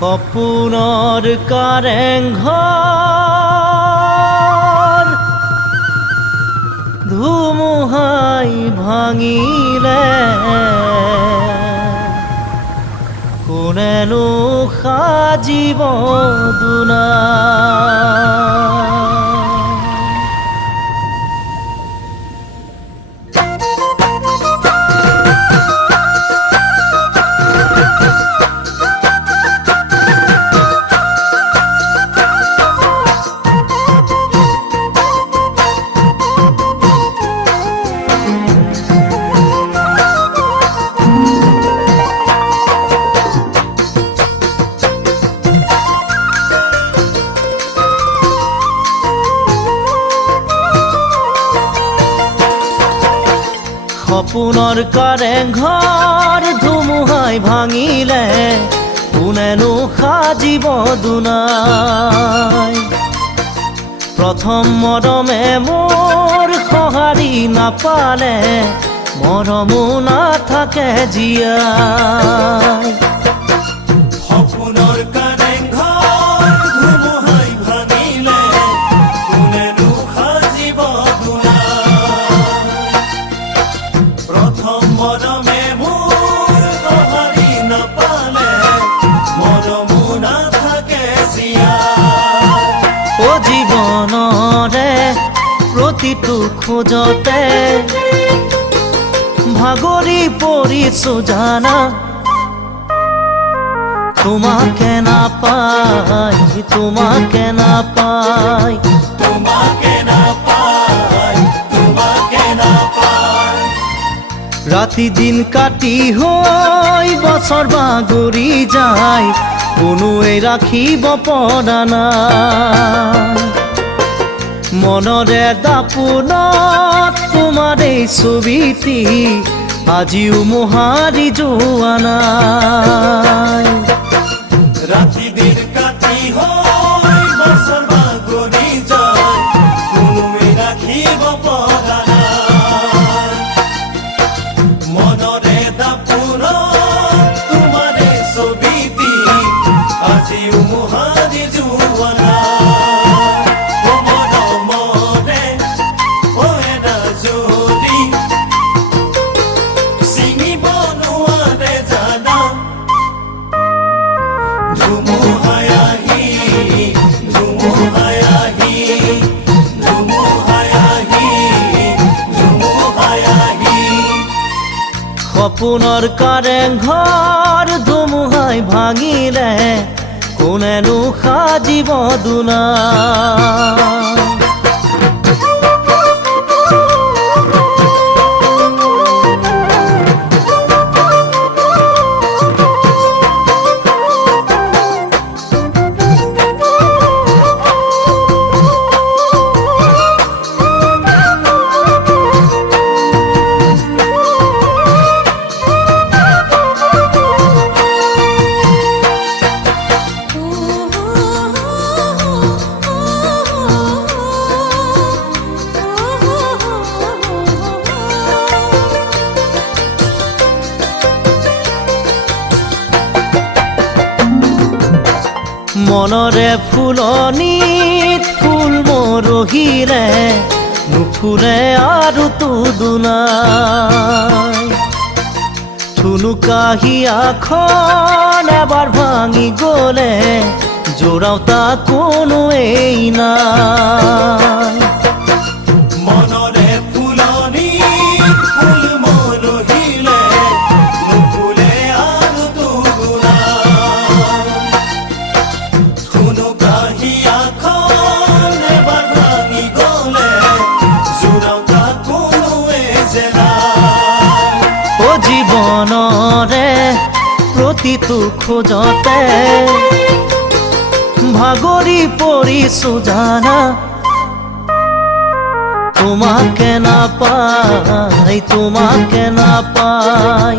সপোনৰ কাৰেংঘৰ ধুমুহাই ভাঙিলে, কোনেনো সাজিব দুনা। সপোনৰ কাৰেংঘৰ ধুমুহাই ভাঙিলে, কোনেনো সাজিব দুনাই। প্ৰথম মৰমে মোৰ সঁহাৰি নাপালে, মৰমো নাথাকে জীয়াই। সপোনৰ কাৰেংঘৰ ধুমুহাই ভাঙিলে, কোনেনো সাজিব দুনাই। প্ৰথম মৰমে মোৰ সঁহাৰি নাপালে, মৰমো নাথাকে জীয়াই। ও জীৱনৰে প্ৰতিটো খোজতে ভাগৰি পৰিছো জানা, তোমাকে নাপাই, তোমাকে নাপাই, তোমাকে নাপাই, তোমাকে নাপাই। ৰাতি দিন কাটি হৈ বছৰ বাগৰি যায়, কোনোৱে ৰাখিব পৰা নাই। মনৰে দাপোনত তোমাৰ এই ছবিটি আজিও মোহাৰি যোৱা নাই। ৰাতি দিন কাটি হৈ বছৰ বাগৰি যায়, কোনোৱে ৰাখিব পৰা নাই। মনৰে দাপোনত তোমাৰ এই ছবিটি আজিও মোহাৰি যোৱা নাই। ও মৰমৰে হয় না যদি চিঙিব নোৱাৰে জানা, ধুমুহাই আহি, ধুমুহাই আহি, ধুমুহাই আহি, ধুমুহাই আহি। সপোনৰ কাৰেংঘৰ ধুমুহাই ভাঙিলে, কোনেনো সাজিব দুনা। মনৰে ফুলনিত ফুল মৰহিলে, নুফুলে আৰু দুনাই। ঠুনুকাহিয়াখন এবাৰ ভাঙি গলে, জোৰাওতা কোনোৱেই নাই। মনৰে ফুলনিত ফুল মৰহিলে, নুফুলে আৰু দুনাই। ঠুনুকাহিয়াখন এবাৰ ভাঙি গলে, জোৰাওতা কোনোৱে যে নাই। ও জীৱনৰে প্ৰতিটো খোজতে ভাগৰি পৰিছো জানা, তোমাকে নাপাই, তোমাকে নাপাই।